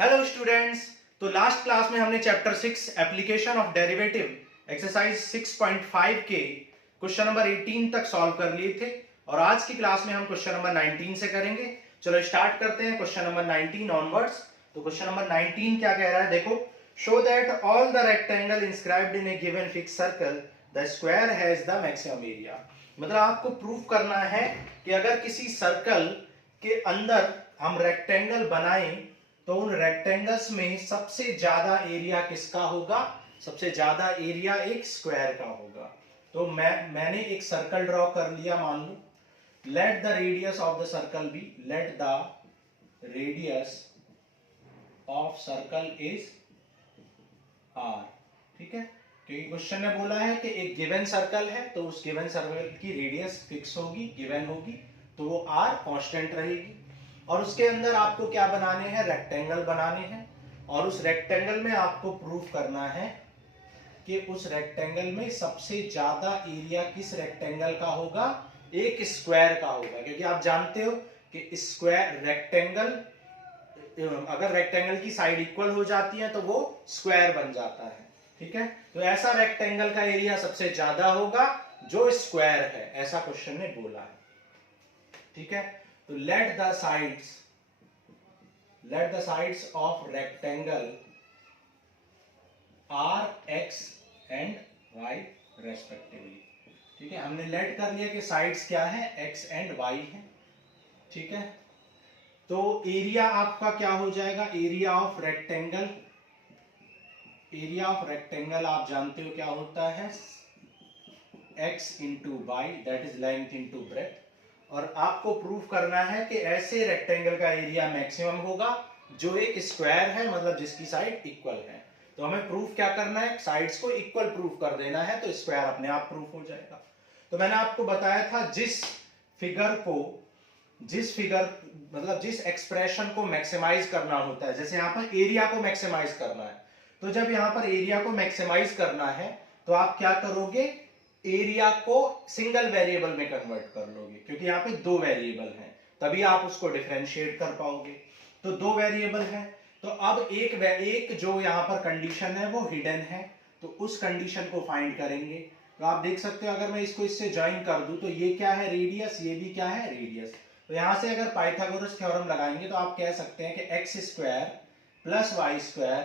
Hello students. तो last class में हमने chapter 6 application of derivative exercise 6.5 के क्वेश्चन नंबर 18 तक सॉल्व कर लिए थे और आज की क्लास में हम क्वेश्चन नंबर 19 से करेंगे। चलो स्टार्ट करते हैं क्वेश्चन नंबर 19 ऑनवर्ड्स। तो क्वेश्चन नंबर 19 क्या कह रहा है, देखो, show that all the rectangle inscribed in A given fix circle the square has the maximum area. मतलब आपको प्रूफ करना है कि अगर किसी सर्कल के अंदर हम रेक्टेंगल बनाएं तो उन रेक्टेंगल्स में सबसे ज्यादा एरिया किसका होगा? सबसे ज्यादा एरिया एक स्क्वायर का होगा। तो मैंने एक सर्कल ड्रॉ कर लिया, मान लो let the radius of the circle be, let the radius of circle is R. ठीक है, क्योंकि क्वेश्चन ने बोला है कि एक गिवन सर्कल है तो उस गिवन सर्कल की रेडियस फिक्स होगी, गिवन होगी, तो वो आर कांस्टेंट रहेगी। और उसके अंदर आपको क्या बनाने हैं? रेक्टेंगल बनाने हैं। और उस रेक्टेंगल में आपको प्रूफ करना है कि उस रेक्टेंगल में सबसे ज्यादा एरिया किस रेक्टेंगल का होगा? एक स्क्वायर का होगा। क्योंकि आप जानते हो कि स्क्वायर रेक्टेंगल, अगर रेक्टेंगल की साइड इक्वल हो जाती है तो वो स्क्वायर बन जाता है। ठीक है, तो ऐसा रेक्टेंगल का एरिया सबसे ज्यादा होगा जो स्क्वायर है, ऐसा क्वेश्चन ने बोला है। ठीक है, तो let the sides of rectangle are x and y respectively। ठीक है, हमने लेट कर लिया कि साइड्स क्या है? x एंड y है। ठीक है, तो एरिया आपका क्या हो जाएगा? एरिया ऑफ रेक्टेंगल आप जानते हो क्या होता है? x into y, that is length into breadth. और आपको प्रूफ करना है कि ऐसे रेक्टेंगल का एरिया मैक्सिमम होगा जो एक स्क्वायर है, मतलब जिसकी साइड इक्वल है। तो हमें प्रूफ क्या करना है? साइड्स को इक्वल प्रूफ कर देना है, तो स्क्वायर अपने आप प्रूफ हो जाएगा। तो मैंने आपको बताया था जिस एक्सप्रेशन को मैक्सिमाइज करना होता है, जैसे यहाँ पर एरिया को मैक्सिमाइज करना है, तो जब यहाँ पर एरिया को मैक्सिमाइज करना है तो आप क्या करोगे? एरिया को सिंगल वेरिएबल में कन्वर्ट कर लोगे, क्योंकि यहाँ पे दो वेरिएबल हैं, तभी आप उसको डिफरेंशिएट कर पाओगे। तो दो वेरिएबल है, तो अब एक जो यहाँ पर कंडीशन है वो हिडन है, तो उस कंडीशन को फाइंड करेंगे। तो आप देख सकते हो, अगर मैं इसको इससे ज्वाइन कर दूं तो ये क्या है? रेडियस। ये भी क्या है? रेडियस। तो यहां से अगर पाइथागोरस थ्योरम लगाएंगे तो आप कह सकते हैं कि x square plus y square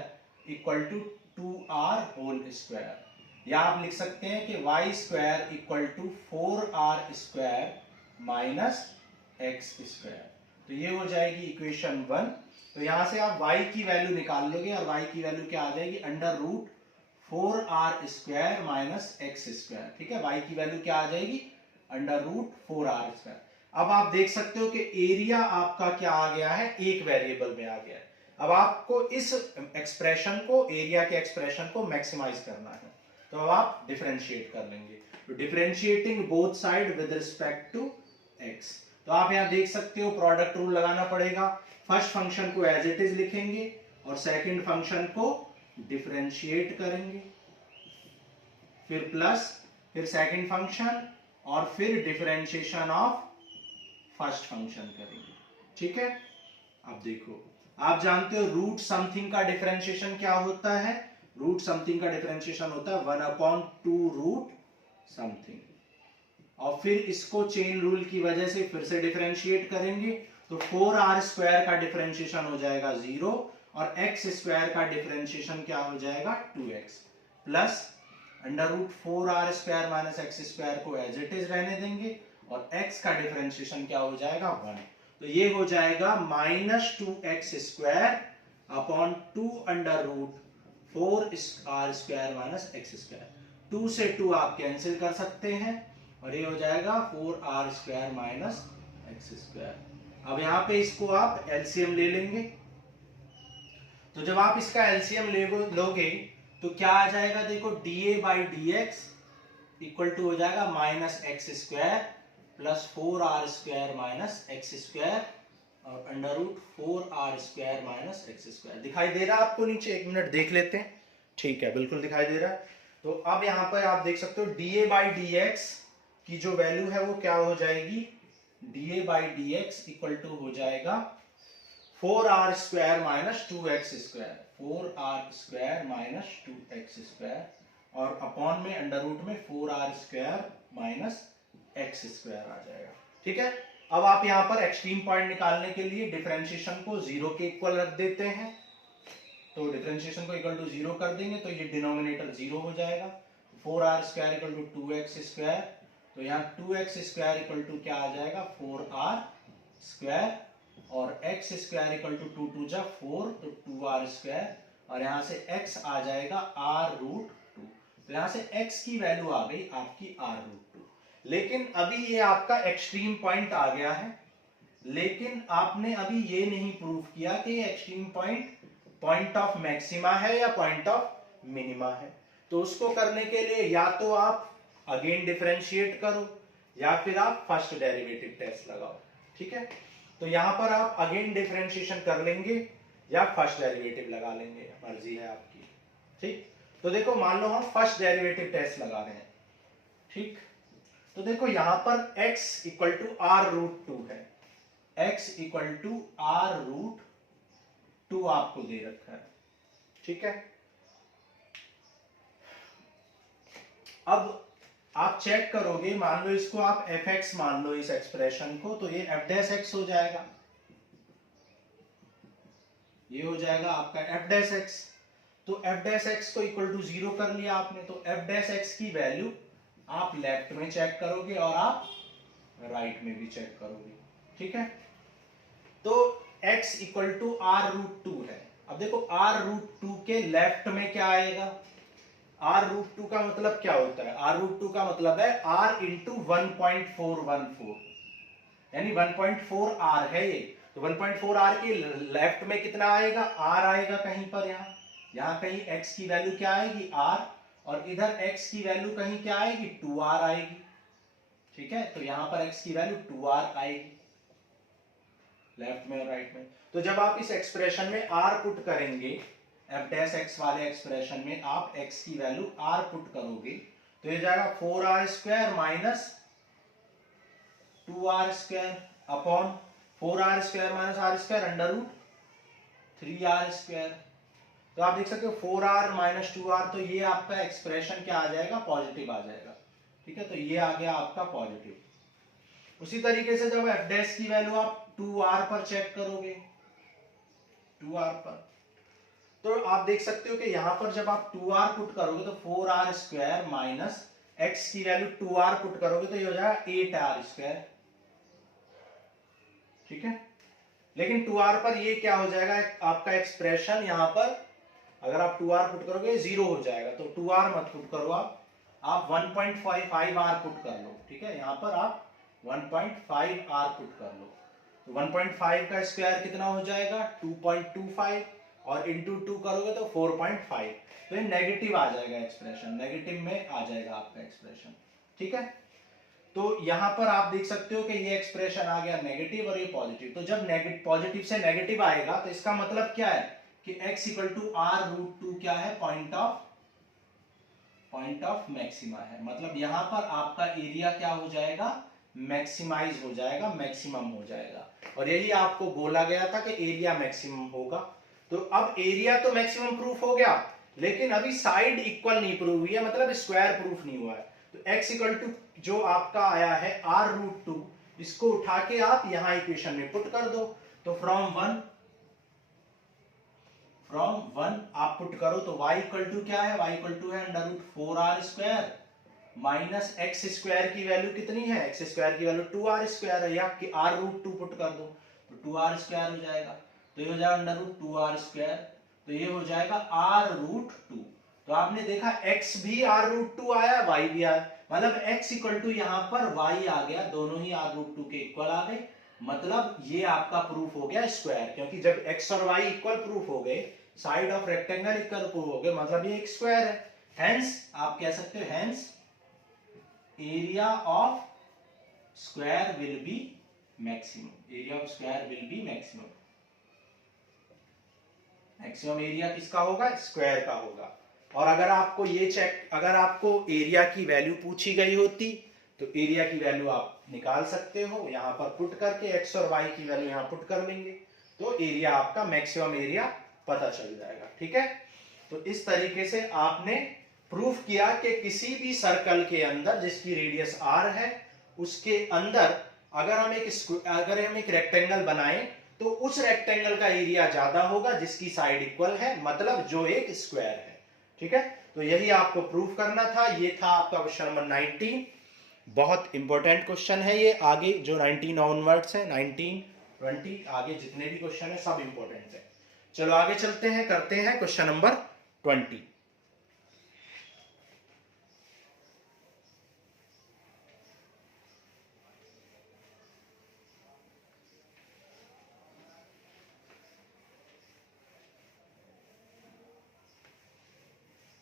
equal to 2r whole square, या आप लिख सकते हैं कि y square equal to 4r square minus x square. तो ये हो जाएगी इक्वेशन 1। तो यहां से आप y की वैल्यू निकाल लोगे और y की वैल्यू क्या आ जाएगी? Under root 4r square minus x square. ठीक है, y की वैल्यू क्या आ जाएगी? Under root 4r square. अब आप देख सकते हो कि एरिया आपका क्या आ गया है? एक वेरिएबल में आ गया है। अब आपको इस एक्सप्रेशन को, एरिया के एक्सप्रेशन को मैक्सिमाइज करना है, तो अब आप डिफरेंशिएट कर लेंगे। तो differentiating both side with respect to x। तो आप यहां देख सकते हो प्रोडक्ट रूल लगाना पड़ेगा। फर्स्ट फंक्शन को एज इट इज लिखेंगे और सेकंड फंक्शन को डिफरेंशिएट करेंगे, फिर प्लस, फिर सेकंड फंक्शन और फिर डिफरेंशिएशन ऑफ फर्स्ट फंक्शन करेंगे। ठीक है, अब देखो, आप जानते हो रूट समथिंग का डिफरेंशिएशन क्या होता है? रूट समथिंग का डिफरेंशिएशन होता है 1/2 रूट समथिंग। और फिर इसको चेन रूल की वजह से फिर से डिफरेंशिएट करेंगे, तो 4r स्क्वायर का डिफरेंशिएशन हो जाएगा 0 और x स्क्वायर का डिफरेंशिएशन क्या हो जाएगा? 2x plus under root 4r square minus x square को एज इट इज रहने देंगे और x का डिफरेंशिएशन क्या हो जाएगा? 1। तो ये हो जाएगा minus 2x square upon 2 under root 4r square minus x square. 2 से 2 आप कैंसिल कर सकते हैं और ये हो जाएगा 4r square minus x square. अब यहां पे इसको आप एलसीएम ले लेंगे, तो जब आप इसका एलसीएम लोगे तो क्या आ जाएगा? देखो, dA by dx equal to हो जाएगा minus x square plus 4r square minus x square और under root 4r square minus x square. दिखाई दे रहा है आपको नीचे? एक मिनट देख लेते हैं। ठीक है, बिल्कुल दिखाई दे रहा है। तो अब यहां पर आप देख सकते हो dA बाई dx की जो वैल्यू है वो क्या हो जाएगी? dA by dx equal to हो जाएगा 4r² minus 2x², 4r² minus 2x² और अपॉन में अंडर रूट में 4r² माइनस x² आ जाएगा। ठीक है, अब आप यहां पर एक्सट्रीम पॉइंट निकालने के लिए डिफरेंशिएशन को 0 के इक्वल रख देते हैं, तो डिफरेंशिएशन को इक्वल टू 0 कर देंगे तो ये डिनोमिनेटर 0 हो जाएगा। 4r² इक्वल टू 2x², तो यहाँ 2x² इक्वल टू क्या आ जाएगा 4r² और x² इक्वल टू 2 2 जा 4, तो 2r² और यहां से x आ जाएगा r√2, तो यहां से x की वैल्यू आ गई आपकी r√2। लेकिन अभी ये आपका एक्सट्रीम पॉइंट आ गया है, लेकिन आपने अभी ये नहीं प्रूव किया कि ये एक्सट्रीम पॉइंट ऑफ मैक्सिमा है या पॉइंट ऑफ मिनिमा है। तो उसको करने के लिए या तो आप अगेन डिफरेंशिएट करो या फिर आप फर्स्ट डेरिवेटिव टेस्ट लगाओ। ठीक है, तो यहां पर आप अगेन डिफरेंशिएशन कर लेंगे या फर्स्ट डेरिवेटिव लगा लेंगे, मर्जी है आपकी। ठीक, तो देखो मान लो हम फर्स्ट डेरिवेटिव टेस्ट लगा रहे हैं। ठीक, तो देखो यहां पर x इक्वल टू r√2 है, x इक्वल टू r√2 आपको दे रखा है। ठीक है, अब आप चेक करोगे, मान लो इसको आप fx मान लो इस एक्सप्रेशन को, तो ये f' हो जाएगा, ये हो जाएगा आपका f'। तो f' को इक्वल टू 0 कर लिया आपने, तो f' की वैल्यू आप लेफ्ट में चेक करोगे और आप राइट में भी चेक करोगे। ठीक है, तो x इक्वल टू r√2 है। अब देखो r√2 के लेफ्ट में क्या आएगा, r√2 का मतलब क्या होता है, r√2 का मतलब है r इंटू 1.414, यानी 1.4 r है ये, तो 1.4 r के लेफ्ट में कितना आएगा, r आएगा कहीं पर, यहाँ कहीं x की वैल्यू क्या आएगी r, और इधर x की वैल्यू कहीं क्या आएगी 2r आएगी। ठीक है, तो यहां पर x की वैल्यू 2r आएगी लेफ्ट में और राइट में। तो जब आप इस एक्सप्रेशन में r पुट करेंगे, f' वाले एक्सप्रेशन में आप x की वैल्यू r पुट करोगे, तो ये जाएगा 4r² minus 2r² upon 4r² minus r² under root 3r²। तो आप देख सकते हो 4r माइनस 2r, तो ये आपका एक्सप्रेशन क्या आ जाएगा, पॉजिटिव आ जाएगा। ठीक है, तो ये आ गया आपका पॉजिटिव। उसी तरीके से जब f' की वैल्यू आप 2r पर चेक करोगे, 2r पर, तो आप देख सकते हो कि यहां पर जब आप 2r पुट करोगे तो 4r² माइनस x की वैल्यू 2r पुट करोगे तो ये हो जाएगा 8r²। ठीक है, लेकिन 2r पर ये क्या हो जाएगा आपका एक्सप्रेशन, यहां पर अगर आप 2r पुट करोगे 0 हो जाएगा, तो 2r मत पुट करो, आप 1.5r पुट कर लो। ठीक है, यहां पर आप 1.5r पुट कर लो, तो 1.5 का स्क्वायर कितना हो जाएगा 2.25 और इंटू 2 करोगे तो 4.5, तो ये नेगेटिव आ जाएगा एक्सप्रेशन, नेगेटिव में आ जाएगा आपका एक्सप्रेशन। ठीक है, तो यहां पर आप देख सकते हो कि ये एक्सप्रेशन आ गया नेगेटिव और ये पॉजिटिव। तो जब पॉजिटिव से नेगेटिव आएगा तो इसका मतलब क्या है कि x इक्वल टू r√2 क्या है, पॉइंट ऑफ मैक्सिमा है। मतलब यहां पर आपका एरिया क्या हो जाएगा, मैक्सिमाइज हो जाएगा, मैक्सिमम हो जाएगा, और यही आपको बोला गया था कि एरिया मैक्सिमम होगा। तो अब एरिया तो मैक्सिमम प्रूफ हो गया, लेकिन अभी साइड इक्वल नहीं प्रूफ हुई है, मतलब स्क्वायर प्रूफ नहीं हुआ है। तो x इक्वल टू जो आपका आया है r√2, इसको उठा के आप यहां इक्वेशन में पुट कर दो, तो फ्रॉम वन आप पुट करो तो y इक्वल टू क्या है, y इक्वल टू है under root 4r² minus x² की वैल्यू कितनी है, x² की वैल्यू 2r² है, या कि r√2 पुट कर दो तो 2r² हो जाएगा, तो ये हो जाएगा अंडर रूट 2r², तो ये हो जाएगा r√2। तो आपने देखा x भी r√2 आया, y भी आया, मतलब x इक्वल टू यहां पर y आ गया, दोनों ही r√2 के इक्वल आ गए, मतलब ये आपका प्रूफ हो गया स्क्वायर, क्योंकि जब x और y इक्वल प्रूफ हो गए, side of rectangle equal proof हो गए, मतलब ये एक स्क्वायर है। हेंस आप कह सकते हो, hence area of square will be maximum, area of square will be maximum. Maximum area किसका होगा, स्क्वायर का होगा। और अगर आपको ये चेक, अगर आपको एरिया की वैल्यू पूछी गई होती तो एरिया की वैल्यू आप निकाल सकते हो, यहां पर पुट करके x और y की वैल्यू यहां पुट कर लेंगे, तो एरिया आपका मैक्सिमम एरिया पता चल जाएगा। ठीक है, तो इस तरीके से आपने प्रूफ किया कि किसी भी सर्कल के अंदर जिसकी रेडियस r है उसके अंदर अगर हम एक रेक्टेंगल बनाएं तो उस रेक्टेंगल का एरिया ज्यादा होगा जिसकी साइड इक्वल है, मतलब जो एक स्क्वायर है। ठीक है, तो यही आपको प्रूफ करना था। ये था आपका क्वेश्चन नंबर 19। बहुत इंपॉर्टेंट क्वेश्चन है ये। आगे जो 19 ऑनवर्ड्स है, 19 20 आगे जितने भी क्वेश्चन है सब इंपॉर्टेंट है। चलो आगे चलते हैं, करते हैं क्वेश्चन नंबर 20।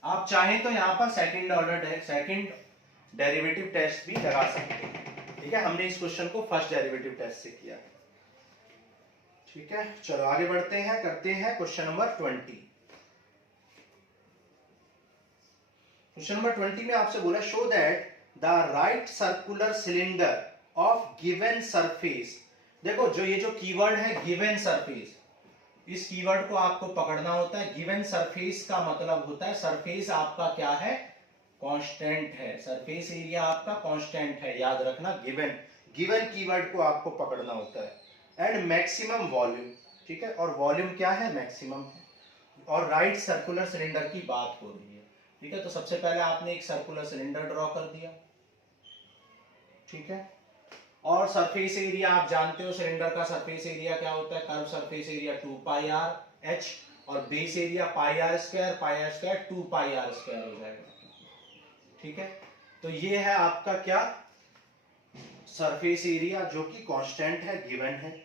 आप चाहें तो यहां पर सेकंड डेरिवेटिव टेस्ट भी लगा सकते हैं। ठीक है, हमने इस क्वेश्चन को फर्स्ट डेरिवेटिव टेस्ट से किया। ठीक है, चलो आगे बढ़ते हैं, करते हैं क्वेश्चन नंबर 20। क्वेश्चन नंबर 20 में आपसे बोला show that the right circular cylinder of given surface. देखो ये जो कीवर्ड है गिवन सरफेस, इस कीवर्ड को आपको पकड़ना होता है। गिवन सरफेस का मतलब होता है सरफेस आपका क्या है, कांस्टेंट है। सरफेस एरिया आपका कांस्टेंट है, याद रखना। गिवन कीवर्ड को आपको पकड़ना होता है। एंड मैक्सिमम वॉल्यूम, ठीक है, और वॉल्यूम क्या है, मैक्सिमम है। और राइट सर्कुलर सिलेंडर की बात हो रही है। ठीक है, तो सबसे पहले आपने एक सर्कुलर सिलेंडर ड्रॉ कर दिया। ठीक है, और सरफेस एरिया आप जानते हो सिलेंडर का सरफेस एरिया क्या होता है, curve surface area 2 pi are h, और base area pi are square 2 pi are square हो जाएगा। ठीक है, तो ये है आपका क्या, सरफेस एरिया जो कि कांस्टेंट है, गिवन है।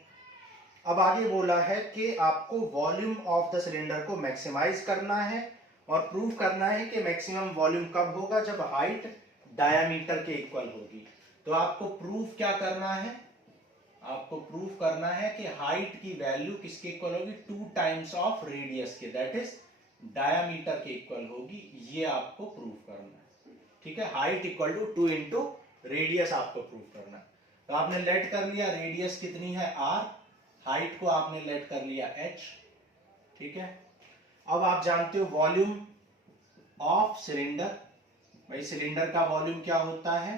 अब आगे बोला है कि आपको वॉल्यूम ऑफ द सिलेंडर को मैक्सिमाइज करना है और प्रूव करना है कि मैक्सिमम वॉल्यूम कब होगा, जब हाइट डायमीटर के इक्वल होगी। तो आपको प्रूफ क्या करना है, आपको प्रूफ करना है कि हाइट की वैल्यू किसके इक्वल होगी, 2 टाइम्स ऑफ रेडियस के, दैट इज डायमीटर के इक्वल होगी। ये आपको प्रूफ करना है। ठीक है, height equal to 2 into radius आपको प्रूफ करना है। तो आपने लेट कर लिया रेडियस कितनी है r, हाइट को आपने लेट कर लिया h। ठीक है, अब आप जानते हो वॉल्यूम ऑफ सिलेंडर, भाई सिलेंडर का वॉल्यूम क्या होता है,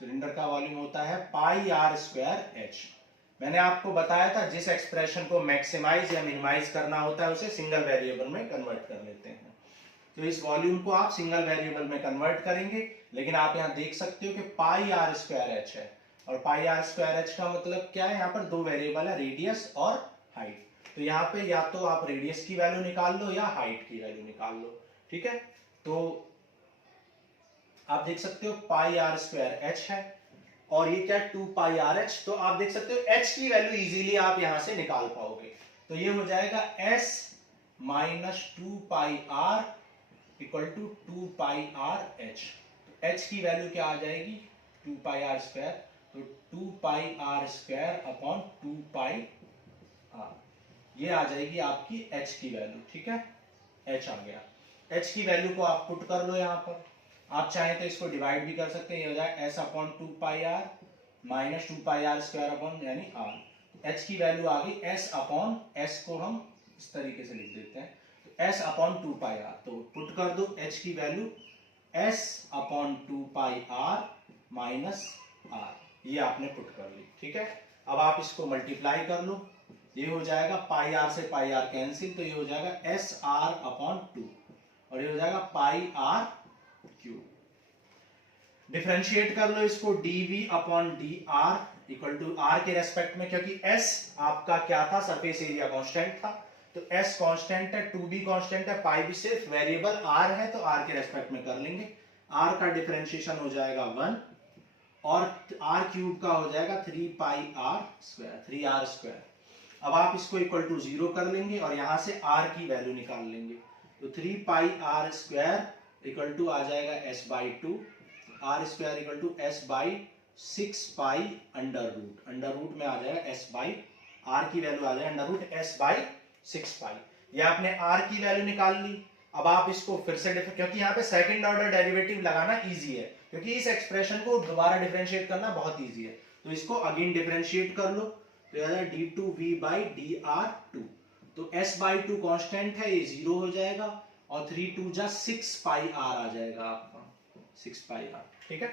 सिलेंडर का वॉल्यूम होता है पाई आर स्क्वायर एच। मैंने आपको बताया था जिस एक्सप्रेशन को मैक्सिमाइज या मिनिमाइज करना होता है उसे सिंगल वेरिएबल में कन्वर्ट कर लेते हैं। तो इस वॉल्यूम को आप सिंगल वेरिएबल में कन्वर्ट करेंगे, लेकिन आप यहां देख सकते हो कि पाई आर स्क्वायर एच है, और पाई आर स्क्वायर एच का मतलब क्या है, यहाँ पर 2 वेरिएबल है, रेडियस और हाइट। तो यहाँ पे या तो आप रेडियस की वैल्यू निकाल लो या हाइट की वैल्यू निकाल लो। ठीक है, तो आप देख सकते हो पाई आर स्क्वायर एच है और ये क्या 2 पाई आर एच। तो आप देख सकते हो एच की वैल्यू इजीली आप यहां से निकाल पाओगे। तो ये हो जाएगा S minus 2 pi R equal to 2 pi are H. तो एच की वैल्यू क्या आ जाएगी, 2 पाई आर स्क्वायर, तो 2 pi are square upon 2 pi R, ये आ जाएगी आपकी एच की वैल्यू। ठीक है, एच आ गया। एच की वैल्यू को आप पुट कर लो यहाँ पर। आप चाहें तो इसको डिवाइड भी कर सकते हैं, ये हो जाएगा S upon 2 pi R minus 2 pi are square upon यानी आर। एच की वैल्यू आ गई एस अपॉन, एस को हम इस तरीके से लिख देते हैं, तो एस अपॉन 2 पाई आर। तो पुट कर दो एच की value S upon 2 pi R minus R, ये आपने पुट कर ली। ठीक है, अब आप इसको मल्टीप्लाई कर लो, ये हो जाएगा पाई आर से पाई आर कैंसिल, तो ये हो जाएगा एस आर अपॉन 2 और ये हो जाएगा पाई आर क्यूब। डिफरेंशिएट कर लो इसको, dv upon D R equal to R के रेस्पेक्ट में, क्योंकि s आपका क्या था, सरफेस एरिया कांस्टेंट था, तो s कांस्टेंट है, 2 भी कांस्टेंट है, पाई भी सिर्फ वेरिएबल r है, तो r के रेस्पेक्ट में कर लेंगे। r का डिफरेंशिएशन हो जाएगा 1 और r क्यूब का हो जाएगा 3 pi r square, 3r square. अब आप इसको इक्वल टू 0 कर लेंगे और यहां से r की वैल्यू निकाल लेंगे, तो 3 pi r square equal to आ जाएगा s by 2, R square equal to S by 6 pi under root में आ जाएगा एस बाई, आर की वैल्यू आ जाएगा under root S by 6 pi. ये आपने आर की वैल्यू निकाल ली। अब आप इसको फिर से क्योंकि यहाँ पे सेकंड ऑर्डर डेरिवेटिव लगाना इजी है, क्योंकि इस एक्सप्रेशन को दोबारा डिफरेंशिएट करना बहुत इजी है, तो इसको अगेन डिफरेंशिएट कर लो। तो आ जाएगा d2v बाई dr2। तो s बाई 2 कॉन्स्टेंट है, ये 0 हो जाएगा और 3 2 जा 6 पाई r आ जाएगा आपका, 6 पाई r। ठीक है,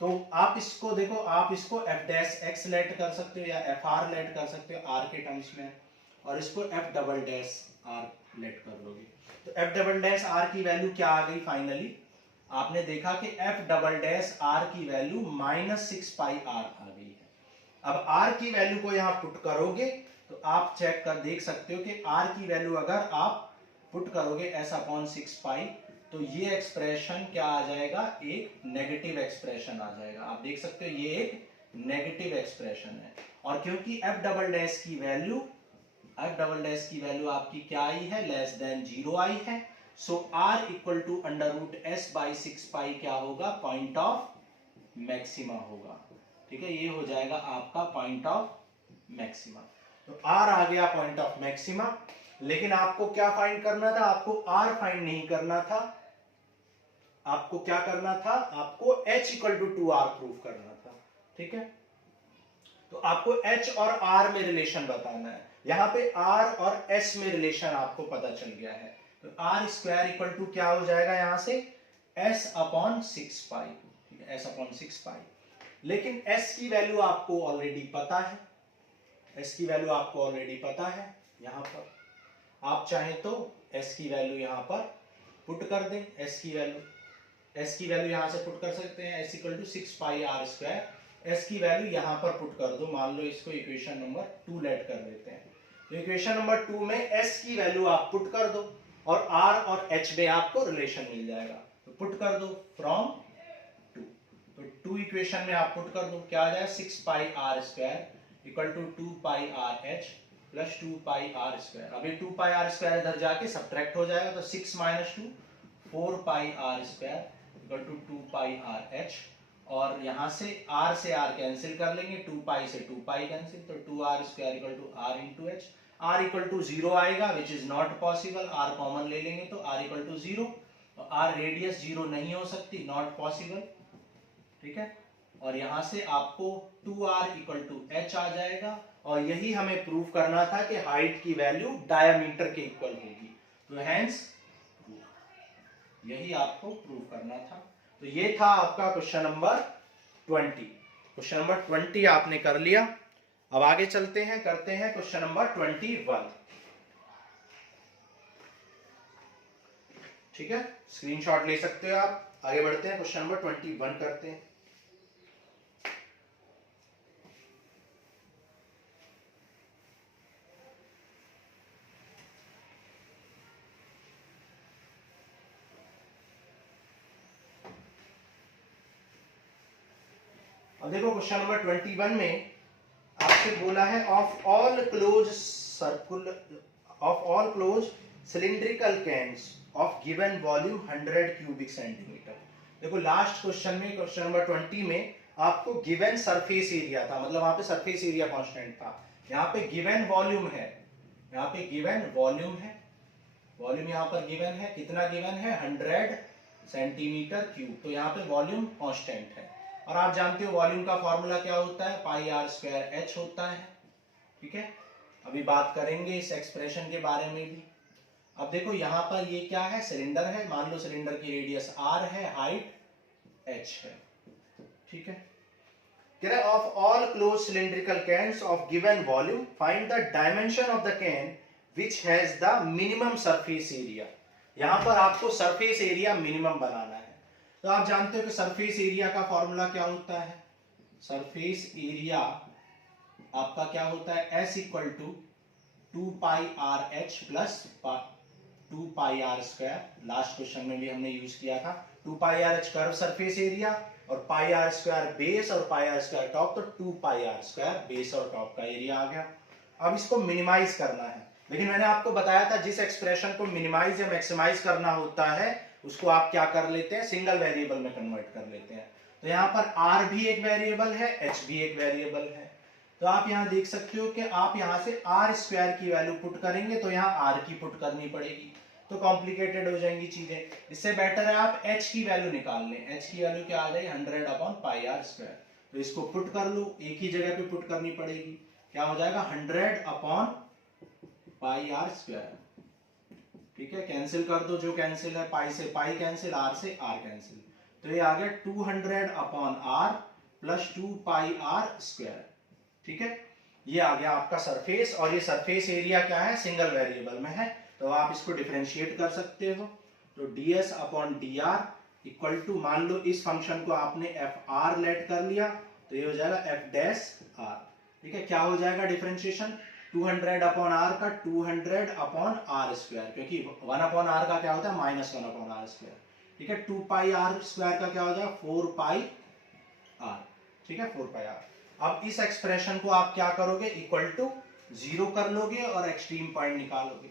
तो आप इसको देखो, आप इसको f डैश x लेट कर सकते हो या fr लेट कर सकते हो r के टर्म्स में, और इसको f double dash r let कर लोगे। तो f डबल डैश r की वैल्यू क्या आ गई फाइनली, आपने देखा कि f डबल डैश r की वैल्यू -6 पाई r आ गई है। अब r की वैल्यू को यहां पुट करोगे तो आप चेक कर देख सकते हो कि r की वैल्यू अगर आप पुट करोगे s अपॉन 6 पाई, तो ये एक्सप्रेशन क्या आ जाएगा, एक नेगेटिव एक्सप्रेशन आ जाएगा। आप देख सकते हो ये एक नेगेटिव एक्सप्रेशन है, और क्योंकि f डबल डैश की वैल्यू आपकी क्या आई है, लेस देन 0 आई है, so r equal to under root s by 6 pi क्या होगा, पॉइंट ऑफ मैक्सिमा होगा। ठीक है, ये हो जाएगा आपका पॉइंट ऑफ मैक्सिमा। तो r आ गया पॉइंट ऑफ मैक्सिमा, लेकिन आपको क्या फाइंड करना था, आपको r फाइंड नहीं करना था, आपको क्या करना था, आपको h इक्वल टू 2r प्रूव करना था। ठीक है, तो आपको h और r में रिलेशन बताना है। यहां पे r और s में रिलेशन आपको पता चल गया है, तो r स्क्वायर इक्वल टू क्या हो जाएगा यहां से, s अपॉन 6 पाई। ठीक है, s अपॉन 6 पाई, लेकिन s की वैल्यू आपको ऑलरेडी पता है, s की वैल्यू आपको ऑलरेडी पता है। यहां पर आप चाहें तो s की वैल्यू यहां पर पुट कर दें, s की वैल्यू यहां से पुट कर सकते हैं, s equal to 6 pi r square. s की वैल्यू यहां पर पुट कर दो, मान लो इसको इक्वेशन नंबर 2 लेट कर देते हैं। तो इक्वेशन नंबर 2 में s की वैल्यू आप पुट कर दो और r और h में आपको रिलेशन मिल जाएगा। तो पुट कर दो फ्रॉम 2, तो 2 इक्वेशन में आप पुट कर दो, क्या आ जाएगा, 6 pi r square equal to 2 pi r h plus 2 pi r square. अभी 2 पाई r स्क्वायर इधर जाके सब्ट्रैक्ट हो जाएगा, तो 6 minus 2 4 pi r square equal to 2 pi r h, और यहां से r कैंसिल कर लेंगे, 2 पाई से 2 पाई कैंसिल, तो 2r square equal to r into h। r equal to 0 आएगा which is not possible, r common ले लेंगे तो r इक्वल टू 0, तो r रेडियस 0 नहीं हो सकती, नॉट पॉसिबल। ठीक है, और यहां से आपको 2r इक्वल टू h आ जाएगा, और यही हमें प्रूव करना था कि हाइट की वैल्यू डायमीटर के इक्वल होगी, तो हेंस यही आपको प्रूव करना था। तो ये था आपका क्वेश्चन नंबर 20। क्वेश्चन नंबर 20 आपने कर लिया। अब आगे चलते हैं, करते हैं क्वेश्चन नंबर 21। ठीक है, स्क्रीनशॉट ले सकते हो आप। आगे बढ़ते हैं, क्वेश्चन नंबर 21 करते हैं। अब देखो क्वेश्चन नंबर 21 में आपसे बोला है of all close cylindrical cans of given volume 100 cubic centimetre. देखो लास्ट क्वेश्चन में, क्वेश्चन नंबर 20 में आपको गिवन सरफेस एरिया था, मतलब वहां पे सरफेस एरिया कांस्टेंट था। यहाँ पे गिवन वॉल्यूम है, यहाँ पे गिवन वॉल्यूम है, वॉल्यूम यहाँ पर गिवन है, कितना गिवन है, 100 सेंटीमीटर क्यूब, तो यहाँ पे वॉल्यूम कांस्टेंट है। और आप जानते हो वॉल्यूम का फॉर्मूला क्या होता है, पाई r स्क्वायर h होता है। ठीक है, अभी बात करेंगे इस एक्सप्रेशन के बारे में भी। अब देखो यहाँ पर ये क्या है, सिलेंडर है, मान लो सिलेंडर की रेडियस r है, हाइट h है। ठीक है, कह रहा है of all close cylindrical cans of given volume find the dimension of the can which has the minimum surface area. यहां पर आपको सरफेस एरिया मिनिमम बनाना है। तो आप जानते हो कि सरफेस एरिया का फॉर्मूला क्या होता है, सरफेस एरिया आपका क्या होता है, S equal to 2 pi r h plus 2 pi r square. Last question में भी हमने यूज किया था। 2 pi r h curve surface area और पाई r स्क्वायर बेस और पाई r स्क्वायर टॉप, तो 2 पाई r स्क्वायर बेस और top का एरिया आ गया। अब इसको मिनिमाइज करना है, लेकिन मैंने आपको बताया था जिस एक्सप्रेशन को मिनिमाइज या मैक्सिमाइज करना होता है उसको आप क्या कर लेते हैं, सिंगल वेरिएबल में कन्वर्ट कर लेते हैं। तो यहाँ पर r भी एक वेरिएबल है, h भी एक वेरिएबल है। तो आप यहाँ देख सकते हो कि आप यहाँ से r स्क्वायर की वैल्यू पुट करेंगे तो यहाँ r की पुट करनी पड़ेगी, तो कॉम्प्लिकेटेड हो जाएंगी चीजें। इससे बेटर है आप h की वैल्यू निकाल लें। h की वैल्यू क्या आ जाएगी, 100 अपॉन पाई r स्क्वायर। तो इसको पुट कर लो, एक ही जगह पे पुट करनी पड़ेगी। क्या हो जाएगा 100 अपॉन पाई आर स्क्वायर। ठीक है, कैंसिल कर दो, जो कैंसिल है, पाई से पाई कैंसिल, आर से आर कैंसिल, तो ये आ गया 200 upon R plus 2 pi are square. ठीक है, ये आ गया आपका सरफेस, और ये सरफेस एरिया क्या है, सिंगल वेरिएबल में है, तो आप इसको डिफरेंशिएट कर सकते हो। तो ds upon D R equal to, मान लो इस फंक्शन को आपने एफ आर लेट कर लिया, तो ये हो जाएगा एफ डैश आर। ठीक है, क्या हो जाएगा डिफरेंशिएशन, 200 अपॉन आर का 200 अपॉन आर स्क्वायर, क्योंकि 1 अपॉन आर का क्या होता है -1 अपॉन आर स्क्वायर। ठीक है, 2 पाई आर स्क्वायर का क्या हो जाएगा 4 पाई आर। ठीक है, 4 पाई आर। अब इस एक्सप्रेशन को आप क्या करोगे, इक्वल टू 0 कर लोगे और एक्सट्रीम पॉइंट निकालोगे,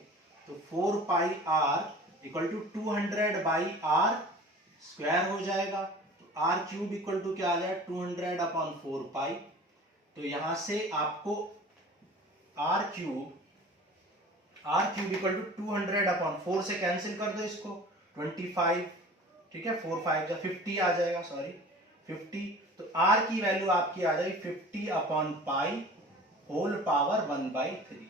तो 4 pi R equal to 200 by R square हो जाएगा, तो आर क्यूब इक्वल टू क्या आ जाएगा 200 अपॉन 4 पाई। तो यहां से आपको R cube equal to 200 upon 4 से कैंसिल कर दो इसको, 25। ठीक है, 4 5 50 आ जाएगा, सॉरी 50। तो आर की वैल्यू आपकी आ जाएगी 50 अपॉन पाई होल पावर 1/3।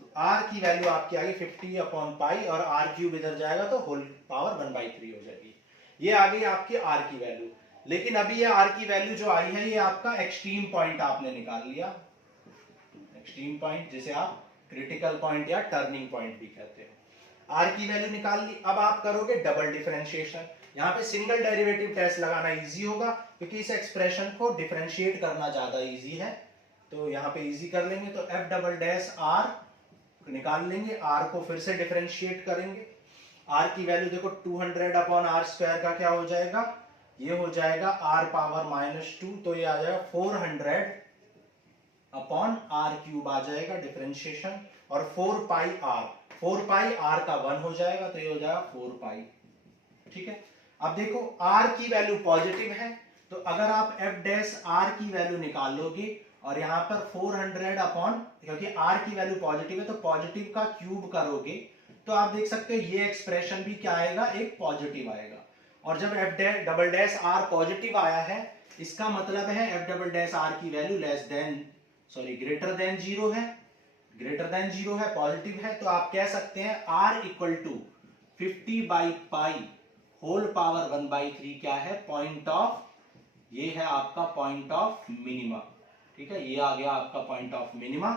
तो आर की वैल्यू आपकी आ गई 50 अपॉन पाई, और आर क्यूब इधर जाएगा तो होल पावर 1/3 हो जाएगी। ये आ गई आपकी आर की वैल्यू। लेकिन अभी ये आर की वैल्यू जो आई है, ये आपका एक्सट्रीम पॉइंट आपने निकाल लिया, एक्सट्रीम पॉइंट जिसे आप क्रिटिकल पॉइंट या टर्निंग पॉइंट भी कहते हैं। आर की वैल्यू निकाल ली। अब आप करोगे डबल डिफरेंशिएशन। यहाँ पे सिंगल डेरिवेटिव टेस्ट लगाना इजी होगा, क्योंकि इस एक्सप्रेशन को डिफरेंशिएट करना ज्यादा इजी है, तो यहाँ पे इजी कर लेंगे। तो एफ डबल डैश आर निकाल लेंगे, आर को फिर से डिफरेंशिएट करेंगे। आर की वैल्यू देखो 200 अपॉन आर स्क्वायर का क्या हो जाएगा, ये हो जाएगा आर पावर -2, तो ये आ जाएगा 400 अपॉन आर क्यूब आ जाएगा डिफरेंशिएशन, और 4 पाई आर का 1 हो जाएगा, तो ये हो जाएगा 4 पाई। ठीक है, अब देखो आर की वैल्यू पॉजिटिव है, तो अगर आप एफ डैश आर की वैल्यू निकालोगे और यहां पर 400 अपॉन, क्योंकि आर की वैल्यू पॉजिटिव है तो पॉजिटिव का क्यूब करोगे, तो आप देख सकते हो ये एक्सप्रेशन भी क्या आएगा, एक पॉजिटिव आएगा। और जब F double dash R positive आया है, इसका मतलब है एफ डबल डैश आर की वैल्यू ग्रेटर देन 0 है, पॉजिटिव है, तो आप कह सकते हैं R equal to 50 by pi whole power 1/3 क्या है, पॉइंट ऑफ, ये है आपका पॉइंट ऑफ मिनिमा। ठीक है, ये आ गया आपका पॉइंट ऑफ मिनिमा।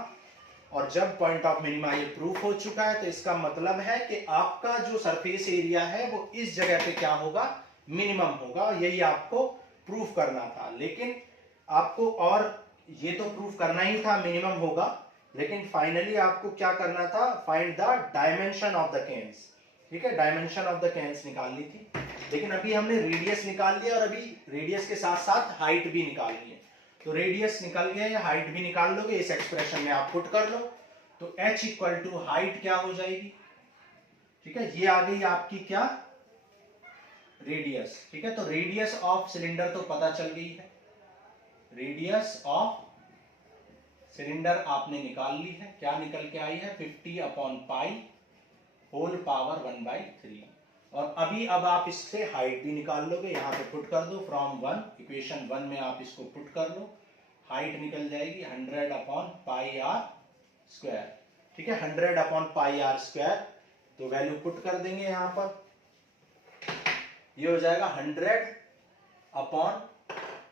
और जब पॉइंट ऑफ मिनिमा ये प्रूफ हो चुका है, तो इसका मतलब है कि आपका जो सरफेस एरिया है वो इस जगह पे क्या होगा, मिनिमम होगा। यही आपको प्रूफ करना था, लेकिन आपको, और ये तो प्रूफ करना ही था मिनिमम होगा, लेकिन फाइनली आपको क्या करना था, find the dimension of the cans. ठीक है, डायमेंशन ऑफ द केन्स निकालनी थी, लेकिन अभी हमने रेडियस निकाल लिया, और अभी रेडियस के साथ साथ हाइट भी निकालनी है। तो रेडियस निकल गया, या हाइट भी निकाल लोगे, इस एक्सप्रेशन में आप पुट कर लो, तो h इक्वल टू हाइट क्या हो जाएगी। ठीक है, ये आ गई आपकी क्या, रेडियस। ठीक है, तो रेडियस ऑफ सिलेंडर तो पता चल गई है, रेडियस ऑफ सिलेंडर आपने निकाल ली है, क्या निकल के आई है 50 अपॉन पाई होल पावर 1/3। और अभी अब आप इससे हाइट भी निकाल लोगे, यहां पे पुट कर दो, फ्रॉम 1 इक्वेशन 1 में आप इसको पुट कर लो, हाइट निकल जाएगी 100 अपॉन पाई आर स्क्वायर। ठीक है, 100 अपॉन पाई आर स्क्वायर, तो वैल्यू पुट कर देंगे यहां पर, ये हो जाएगा 100 अपॉन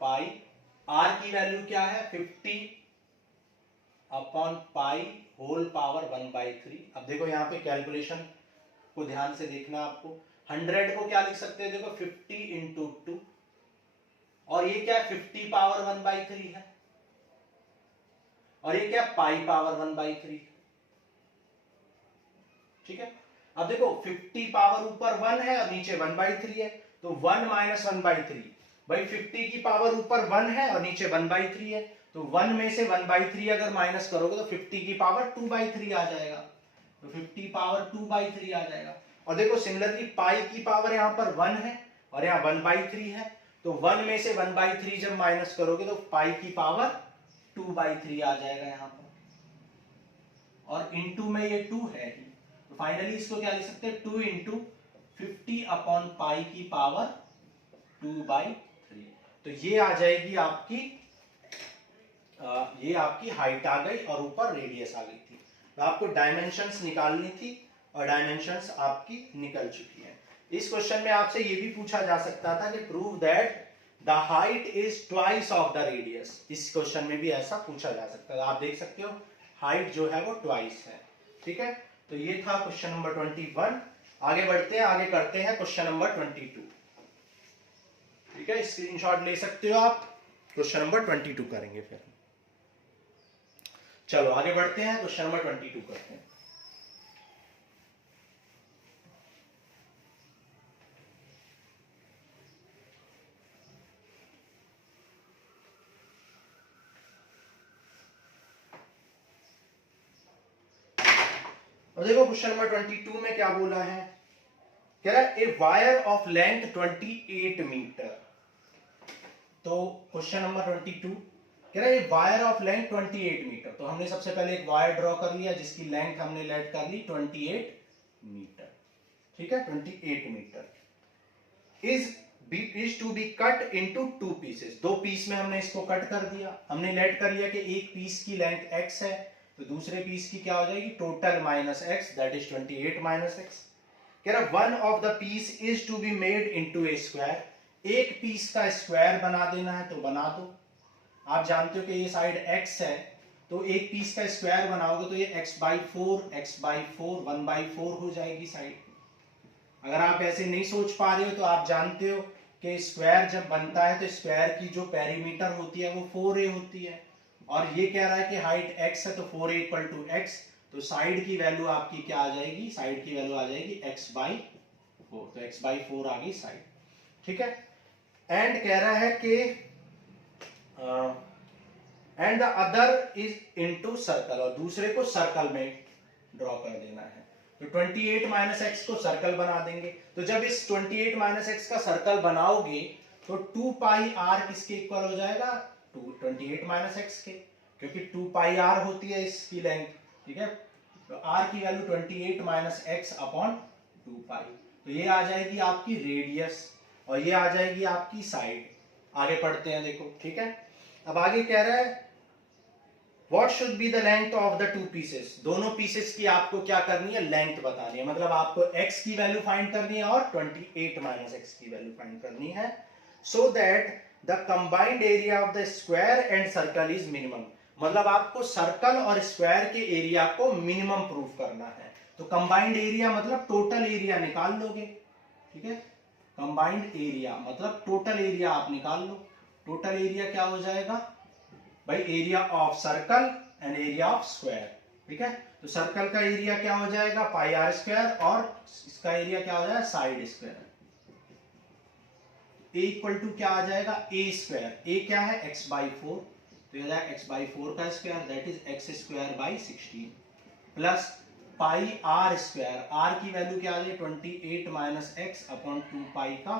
पाई, आर की वैल्यू क्या है 50 अपॉन पाई होल पावर 1/3। अब देखो यहाँ पे कैलकुलेशन को ध्यान से देखना आपको, 100 को क्या लिख सकते हैं, देखो 50 इंटू 2, और ये क्या है 50 पावर 1/3 है, और ये क्या पाई पावर 1/3। ठीक है, अब देखो 50 पावर ऊपर 1 है और नीचे 1/3 है, तो 1 माइनस 1/3, भाई 50 की पावर ऊपर 1 है और नीचे 1/3 है, तो 1 में से 1/3 अगर माइनस करोगे तो 50 की पावर 2/3 आ जाएगा, तो 50 पावर 2/3 आ जाएगा। और देखो सिमिलरली पाई की पावर यहाँ पर 1 है और यहाँ 1/3 है, तो 1 में से 1/3 जब माइनस करोगे तो पाई की पावर 2/3 आ जाएगा यहाँ पर, और इनटू में ये 2 है ही, तो फाइनली इसको क्या लिख सकते हैं 2 इंटू 50 अपॉन पाई की पावर 2/3। तो ये आ जाएगी आपकी ये आपकी हाइट आ गई और ऊपर रेडियस आ गई थी। तो आपको डायमेंशंस निकालनी थी और डायमेंशंस आपकी निकल चुकी है। इस क्वेश्चन में आपसे ये भी पूछा जा सकता था कि prove that the height is twice of the radius. इस क्वेश्चन में भी ऐसा पूछा जा सकता है। आप देख सकते हो हाइट जो है वो ट्वाइस है। ठीक है, तो ये था क्वेश्चन नंबर 21। आगे बढ़ते हैं, आगे करते हैं क्वेश्चन नंबर 22। ठीक है, स्क्रीनशॉट ले सकते हो आप। क्वेश्चन नंबर 22 करेंगे फिर। चलो आगे बढ़ते हैं, क्वेश्चन नंबर 22 करते हैं। और देखो क्वेश्चन नंबर 22 में क्या बोला है, कह रहा है a wire of length 28 metre. तो क्वेश्चन नंबर 22 कह रहा है वायर ऑफ लेंथ 28 मीटर। तो हमने सबसे पहले एक वायर ड्रॉ कर लिया जिसकी लेंथ हमने लेट कर ली 28 मीटर। ठीक है, 28 metre is to be cut into 2 pieces. 2 piece में हमने इसको कट कर दिया। हमने लेट कर लिया कि एक पीस की लेंथ x है, तो दूसरे पीस की क्या हो जाएगी total minus x, that is 28 minus x। कह रहा one of the piece is to be made into a square. एक पीस का स्क्वायर बना देना है तो बना दो। आप जानते हो कि ये साइड x है, तो एक पीस का स्क्वायर बनाओगे तो ये x/4 x/4 1/4 हो जाएगी साइड। अगर आप ऐसे नहीं सोच पा रहे हो तो आप जानते हो कि स्क्वायर जब बनता है तो स्क्वायर की जो पेरीमीटर होती है वो 4a होती है, और ये कह रहा है कि हाइट x है तो 4a = x। तो साइड की वैल्यू आपकी क्या आ जाएगी, साइड की वैल्यू आ जाएगी x/4। तो x/4 आ गई साइड। ठीक है, एंड कह रहा है कि and the other is into circle, और दूसरे को सर्कल में ड्रॉ कर देना है। तो 28 माइनस एक्स को सर्कल बना देंगे। तो जब इस 28 माइनस एक्स का सर्कल बनाओगे तो 2 पाई आर किसके इक्वल हो जाएगा, 28 माइनस एक्स के, क्योंकि 2 पाई आर होती है इसकी लेंथ। ठीक है, तो आर की वैल्यू 28 माइनस एक्स अपॉन 2 पाई। तो ये आ जाएगी आपकी रेडियस और ये आ जाएगी आपकी साइड। आगे पढ़ते हैं, देखो। ठीक है, अब आगे कह रहा है What should be the length of the two pieces? दोनों पीसेस की आपको क्या करनी है, लेंथ बतानी है। मतलब आपको x की वैल्यू फाइंड करनी है और 28 माइनस एक्स की वैल्यू फाइंड करनी है, so that the combined area of the square and circle is minimum। मतलब आपको सर्कल और स्क्वायर के एरिया को मिनिमम प्रूव करना है। तो कंबाइंड एरिया मतलब टोटल एरिया निकाल लोगे। ठीक है, कंबाइंड एरिया मतलब टोटल एरिया आप निकाल लो। टोटल एरिया क्या हो जाएगा भाई, area of circle and area of square. ठीक है, तो सर्कल का एरिया क्या हो जाएगा पाई आर स्क्वायर और इसका एरिया क्या हो जाएगा side square. A equal to क्या आ जाएगा ए स्क्वायर। ए क्या है x/4, तो ये जाएगा x/4 का square, that is x²/16 plus pi are square. R की वैल्यू क्या आ जाएगी 28 माइनस एक्स अपॉन 2 पाई का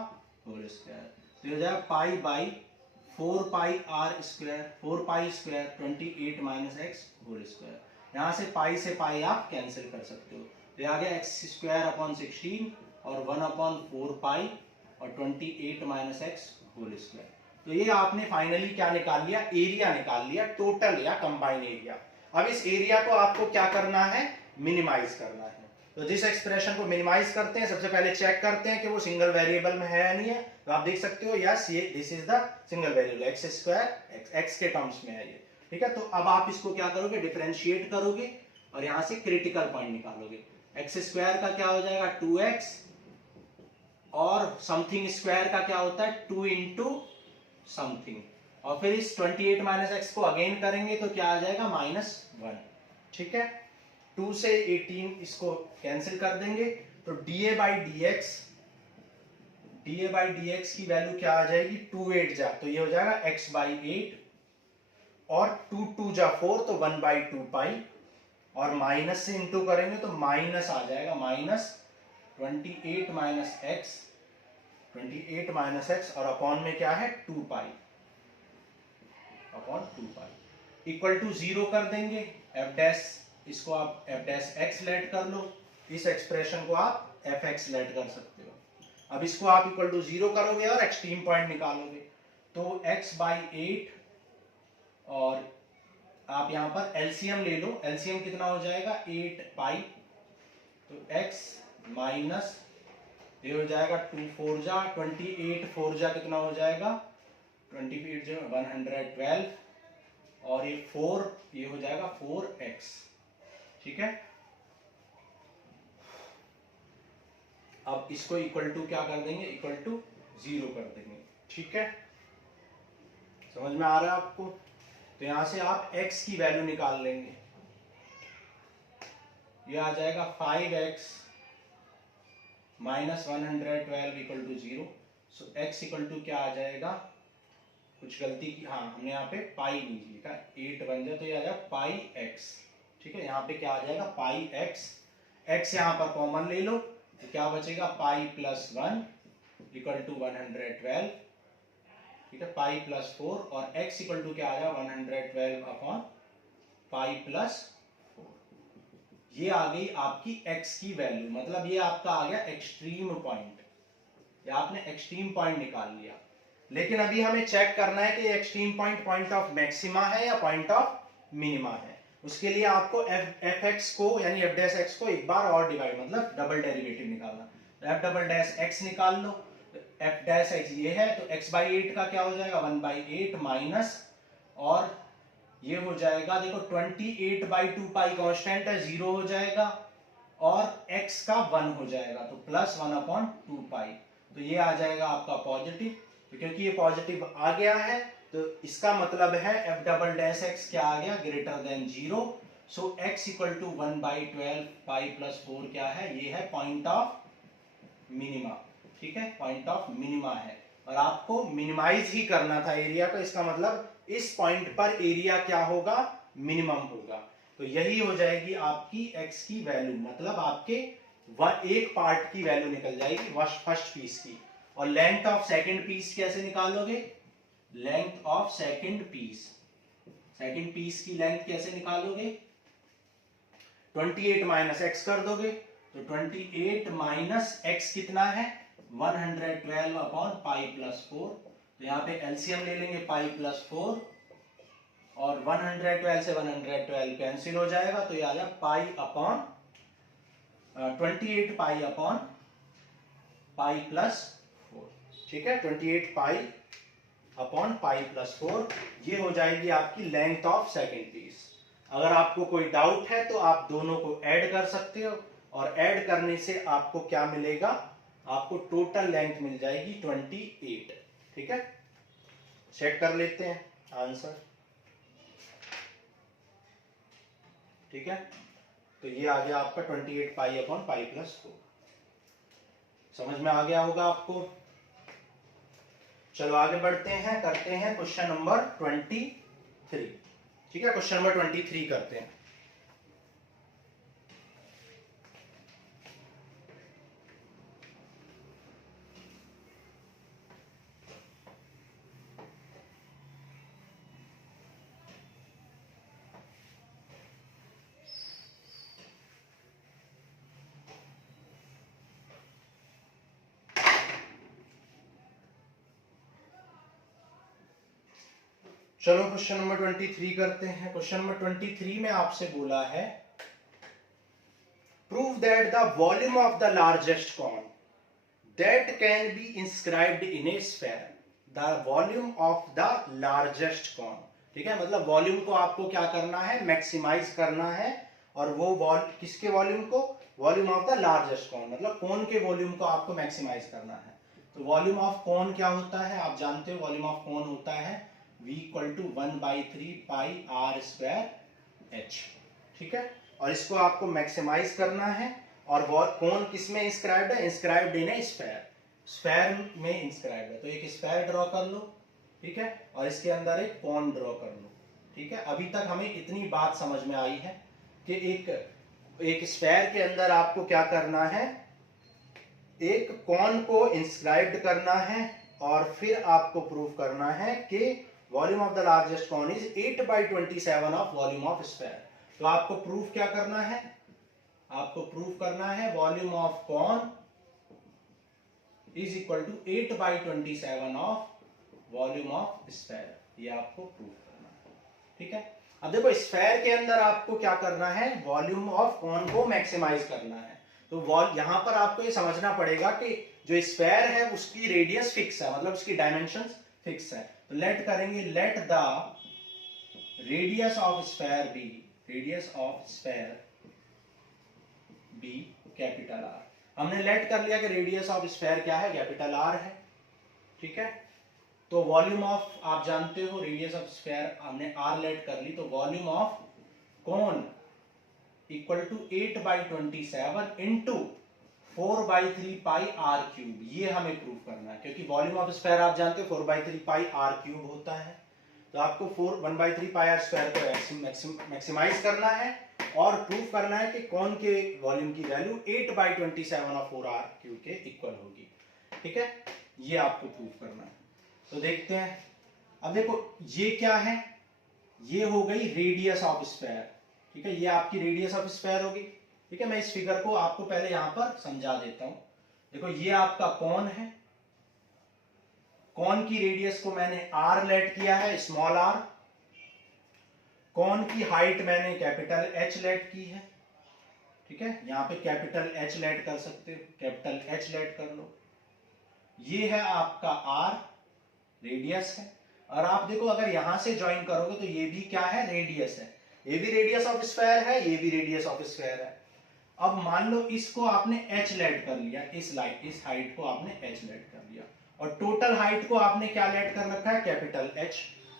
होल स्क्वायर। तो ये जाएगा pi by 4 pi are square, 4 pi square 28 minus X whole square. यहां से पाई आप कैंसिल कर सकते हो। तो आ गया x²/16 और 1/4 पाई और 28 माइनस एक्स होल स्क्वायर। तो ये आपने फाइनली क्या निकाल लिया, एरिया निकाल लिया, टोटल या कंबाइन एरिया। अब इस एरिया को आपको क्या करना है, मिनिमाइज करना है। तो जिस एक्सप्रेशन को मिनिमाइज करते हैं सबसे पहले चेक करते हैं कि वो सिंगल वेरिएबल में है या नहीं है। तो आप देख सकते हो यस, ये this is the single variable x² x के टर्म्स में है ये। ठीक है, तो अब आप इसको क्या करोगे, डिफरेंशिएट करोगे और यहां से क्रिटिकल पॉइंट निकालोगे। x² का क्या हो जाएगा 2x और समथिंग स्क्वायर का क्या होता है 2 इंटू समथिंग, और फिर इस 28 माइनस एक्स को अगेन करेंगे तो क्या आ जाएगा -1। ठीक है, 2 से 18 इसको कैंसिल कर देंगे तो dA/dx की वैल्यू क्या आ जाएगी 2/8 जा, तो ये हो जाएगा x/8 और 2 2 जा 4 तो 1/2 पाई, और माइनस से इंटू करेंगे तो माइनस आ जाएगा -28 माइनस एक्स और अपॉन में क्या है 2 pi upon 2 pi equal to 0 कर देंगे। f डैश, इसको आप f डैश x लेट कर लो, इस एक्सप्रेशन को आप fx लेट कर सकते हो। अब इसको आप इक्वल टू 0 करोगे और एक्सट्रीम पॉइंट निकालोगे तो x/8 और आप यहां पर एलसीएम ले लो, एलसीएम कितना हो जाएगा 8 पाई, तो x माइनस ये हो जाएगा 2 4 जा 28 4 जा कितना हो जाएगा 28 जो 112 और ये 4 ये हो जाएगा 4x। ठीक है, अब इसको इक्वल टू क्या कर देंगे, इक्वल टू 0 कर देंगे। ठीक है, समझ में आ रहा है आपको? तो यहां से आप x की वैल्यू निकाल लेंगे, ये आ जाएगा 5x minus 112 equal to 0। So x equal to क्या आ जाएगा, कुछ गलती की, हाँ हमने यहाँ पे पाई नहीं लिखा, 8 बन जाए तो ये आ जाएगा पाई x। ठीक है, यहाँ पे क्या आ जाएगा पाई x, x यहाँ पर कॉमन ले लो तो क्या बचेगा पाई प्लस 1 इक्वल टू 112। ठीक है, पाई प्लस 4 और x इक्वल टू क्या आ जाएगा 112 अपॉन पाई प्लस 4। ये आ गई आपकी x की वैल्यू, मतलब ये आपका आ गया एक्सट्रीम पॉइंट, ये आपने एक्सट्रीम पॉइंट निकाल लिया। लेकिन अभी हमें चेक करना है कि extreme point point of maxima है या पॉइंट ऑफ मिनिमा है। उसके लिए आपको एफ एक्स को यानी एफ डैश एक्स को एक बार और डिवाइड मतलब डबल डेरिवेटिव निकालना, तो एफ डबल डैश एक्स निकाल लो, एफ डैश एक्स ये है तो एक्स बाई 8 का क्या हो जाएगा 1/8 माइनस, और ये हो जाएगा देखो 28/2 पाई कांस्टेंट है 0 हो जाएगा और x का 1 हो जाएगा तो प्लस 1/2 पाई, तो ये आ जाएगा आपका पॉजिटिव। तो क्योंकि ये पॉजिटिव आ गया है तो इसका मतलब है एफ डबल डैश एक्स क्या आ गया greater than 0। So x equal to 1/12 pi plus 4 क्या है, ये है पॉइंट ऑफ मिनिमा। ठीक है, पॉइंट ऑफ मिनिमा है और आपको मिनिमाइज ही करना था एरिया को, इसका मतलब इस पॉइंट पर एरिया क्या होगा मिनिमम होगा। तो यही हो जाएगी आपकी x की वैल्यू, मतलब आपके एक पार्ट की वैल्यू निकल जाएगी फर्स्ट पीस की। और लेंथ ऑफ सेकंड पीस कैसे निकालोगे, लेंथ ऑफ सेकंड पीस की लेंथ कैसे निकालोगे, 28 माइनस एक्स कर दोगे तो 28 माइनस एक्स कितना है 112 अपॉन पाई प्लस 4। तो यहाँ पे एलसीएम ले लेंगे पाई प्लस 4 और 112 से 112 कैंसिल हो जाएगा तो ये आ जाएगा pi upon 28 pi upon pi plus 4। ठीक है, 28 पाई अपॉन पाई प्लस 4, ये हो जाएगी आपकी लेंथ ऑफ सेकंड पीस। अगर आपको कोई डाउट है तो आप दोनों को ऐड कर सकते हो और ऐड करने से आपको क्या मिलेगा, आपको टोटल लेंथ मिल जाएगी 28। ठीक है, चेक कर लेते हैं आंसर। ठीक है, तो ये आ गया आपका 28 पाई अपॉन पाई प्लस 4। समझ में आ गया होगा आपको। चलो आगे बढ़ते हैं, करते हैं क्वेश्चन नंबर 23। ठीक है, क्वेश्चन नंबर 23 करते हैं। चलो क्वेश्चन नंबर 23 करते हैं। क्वेश्चन नंबर 23 में आपसे बोला है prove that the volume of the largest cone that can be inscribed in a sphere, the volume of the largest cone. ठीक है, मतलब वॉल्यूम को आपको क्या करना है मैक्सिमाइज करना है, और वो किसके वॉल्यूम को, volume of the largest cone, मतलब कॉन के वॉल्यूम को आपको मैक्सिमाइज करना है। तो वॉल्यूम ऑफ कॉन क्या होता है, आप जानते हो वॉल्यूम ऑफ कॉन होता है v equal to 1/3 pi r square h। ठीक है, और इसको आपको मैक्सिमाइज करना है, और कौन किस में इंस्क्राइब्ड है, inscribed in a sphere, sphere में इंस्क्राइब्ड है। तो एक स्फीयर ड्रॉ कर लो, ठीक है, और इसके अंदर एक कॉन ड्रॉ कर लो। ठीक है, अभी तक हमें इतनी बात समझ में आई है कि एक स्फीयर के अंदर आपको क्या करना है, एक कॉन को इंस्क्राइब्ड करना है और फिर आपको प्रूव करना है कि volume of the largest cone is 8/27 of volume of sphere. तो आपको प्रूफ क्या करना है, आपको प्रूफ करना है volume of cone is equal to 8/27 of volume of sphere, ये आपको प्रूफ करना है। ठीक है, अब देखो स्फेयर के अंदर आपको क्या करना है, वॉल्यूम ऑफ कॉन को मैक्सिमाइज करना है। तो यहां पर आपको ये समझना पड़ेगा कि जो स्फेयर है उसकी रेडियस फिक्स है, मतलब उसकी डायमेंशंस फिक्स है। तो लेट करेंगे, let the radius of sphere be, radius of sphere be capital R. हमने लेट कर लिया कि रेडियस ऑफ स्फेयर क्या है, कैपिटल आर है, ठीक है। तो वॉल्यूम ऑफ, आप जानते हो रेडियस ऑफ स्फेयर हमने आर लेट कर ली, तो volume of cone equal to 8/27 into 4/3 pi R cube, ये हमें प्रूव करना है, क्योंकि वॉल्यूम ऑफ स्फेयर आप जानते हो 4/3 पाई आर क्यूब होता है। तो आपको 1/3 पाई आर स्क्वायर को मैक्सिमाइज करना है और प्रूव करना है कि कौन के वॉल्यूम की वैल्यू 8/27 ऑफ 4 आर क्यूब के इक्वल होगी, ठीक है। ये आपको प्रूव करना है। तो देखते हैं, अब देखो ये क्या है, ये हो गई रेडियस ऑफ स्फेयर, ठीक है, ये आपकी रेडियस ऑफ स्फेयर होगी, ठीक है। मैं इस फिगर को आपको पहले यहां पर समझा देता हूं। देखो ये आपका कॉन है, कॉन की रेडियस को मैंने आर लेट किया है, स्मॉल आर। कॉन की हाइट मैंने कैपिटल एच लेट की है, ठीक है। यहां पे कैपिटल एच लेट कर सकते हो, कैपिटल एच लेट कर लो। ये है आपका आर, रेडियस है। और आप देखो अगर यहां से ज्वाइन करोगे तो ये भी क्या है, रेडियस है। ये भी रेडियस ऑफ स्फेयर है, ये भी रेडियस ऑफ स्फेयर है। अब मान लो इसको आपने h लेट कर लिया, इस हाइट को आपने h लेट कर लिया, और टोटल हाइट को आपने क्या लेट कर रखा है, कैपिटल H।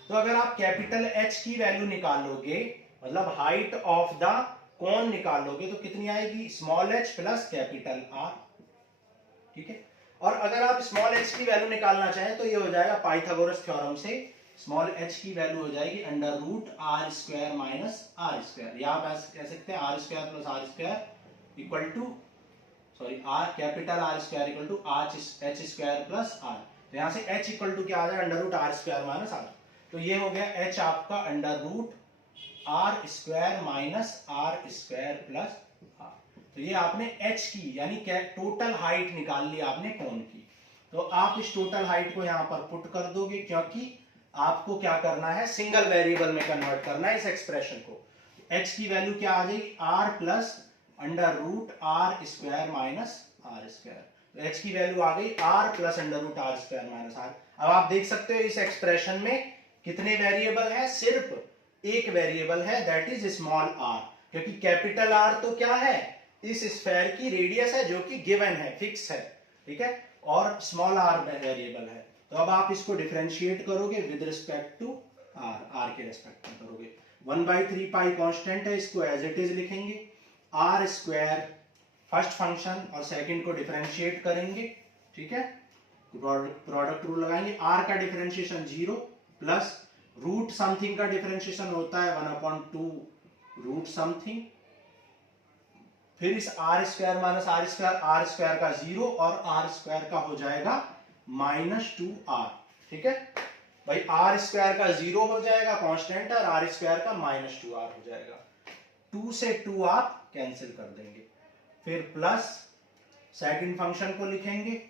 तो अगर आप कैपिटल H की वैल्यू निकालोगे, मतलब हाइट ऑफ द कॉन निकालोगे, तो कितनी आएगी, small h plus capital R, ठीक है। और अगर आप स्मॉल h की वैल्यू निकालना चाहें तो ये हो जाएगा पाइथागोरस थ्योरम से, स्मॉल h की वैल्यू हो जाएगी under root R square minus R square, या आप ऐसे कह सकते हैं R square plus R square equal to, sorry R capital R square equal to H square plus R. तो यहां से h इक्वल टू क्या आ जाएगा, under root R square minus R. तो ये हो गया h आपका under root R square minus R square plus R. तो ये आपने h की यानी टोटल हाइट निकाल ली आपने कॉन की। तो आप इस टोटल हाइट को यहां पर पुट कर दोगे, क्योंकि आपको क्या करना है, सिंगल वेरिएबल में कन्वर्ट करना है इस एक्सप्रेशन को। h की वैल्यू क्या आ जाएगी, r plus under root R square minus R square. तो h की वैल्यू आ गई r plus under root R square minus R. अब आप देख सकते हो इस एक्सप्रेशन में कितने वेरिएबल है, सिर्फ एक वेरिएबल है, दैट इज स्मॉल r, क्योंकि कैपिटल R तो क्या है, इस स्फेयर की रेडियस है जो कि गिवन है, फिक्स है, ठीक है, और स्मॉल r वेरिएबल है। तो अब आप इसको डिफरेंशिएट करोगे विद रिस्पेक्ट टू r के रिस्पेक्ट में करोगे। 1/3 पाई कांस्टेंट है, इसको एज इट इज लिखेंगे, आर स्क्वायर फर्स्ट फंक्शन और सेकंड को डिफरेंशिएट करेंगे, ठीक है, प्रोडक्ट रूल लगाएंगे। आर का डिफरेंशिएशन 0 प्लस रूट समथिंग का डिफरेंशिएशन होता है 1/2 रूट समथिंग, फिर इस R square minus R square का 0 और आर स्क्वायर का हो जाएगा -2r, ठीक है भाई। आर स्क्वायर का 0 हो जाएगा कांस्टेंट, और आर स्क्वायर का -2r हो जाएगा। 2 से 2 आप कैंसिल कर देंगे, फिर प्लस सेकंड फंक्शन को लिखेंगे,